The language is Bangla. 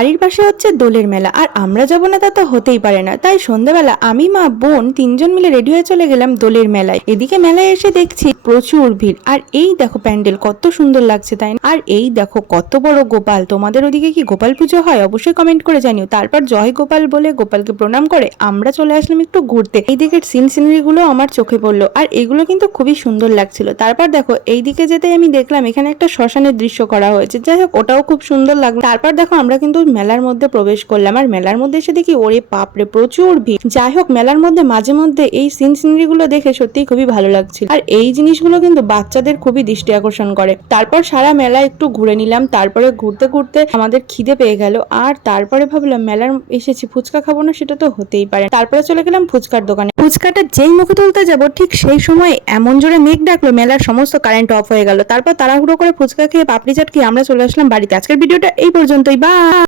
বাড়ির পাশে হচ্ছে দোলের মেলা, আর আমরা যাবো না তা তো হতেই পারে না। তাই সন্ধ্যাবেলা আমি, মা, বোন তিনজন মিলে রেডি হয়ে চলে গেলাম দোলের মেলায়। এদিকে মেলায় এসে দেখছি প্রচুর ভিড়, আর এই দেখো প্যান্ডেল কত সুন্দর লাগছে, তাই না? আর এই দেখো কত বড় গোপাল। তোমাদের ওদিকে কি গোপাল পুজো হয়? অবশ্যই কমেন্ট করে জানিও। তারপর জয় গোপাল বলে গোপালকে প্রণাম করে আমরা চলে আসলাম একটু ঘুরতে। এই দিকের সিনারি গুলো আমার চোখে পড়লো, আর এগুলো কিন্তু খুবই সুন্দর লাগছিল। তারপর দেখো এই দিকে যেতে আমি দেখলাম এখানে একটা শ্মশানের দৃশ্য করা হয়েছে, যাই হোক ওটাও খুব সুন্দর লাগলো। তারপর দেখো আমরা কিন্তু মেলার মধ্যে প্রবেশ করলাম, আর মেলার মধ্যে এসে দেখি ওরে বাপরে প্রচুর ভিড়। যাই হোক মেলার মধ্যে মাঝে মধ্যে এই সিনারি গুলো দেখে সত্যি খুবই ভালো লাগছিল, আর এই জিনিসগুলো কিন্তু বাচ্চাদের খুবই দৃষ্টি আকর্ষণ করে। তারপর সারা মেলা একটু ঘুরে নিলাম, তারপরে ঘুরতে ঘুরতে আমাদের খিদে পেয়ে গেল, আর তারপরে ভাবলাম মেলার এসেছি ফুচকা খাবো না, সেটা তো হতেই পারে। তারপরে চলে গেলাম ফুচকার দোকানে। ফুচকাটা যেই মুখে তুলতে যাব ঠিক সেই সময় এমন জোরে মেঘ ডাকলো মেলার সমস্ত কারেন্ট অফ হয়ে গেল। তারপর তাড়াহুড়ো করে ফুচকা খেয়ে পাপড়ি চাট খেয়ে আমরা চলে আসলাম বাড়িতে। আজকের ভিডিওটা এই পর্যন্তই, বাই।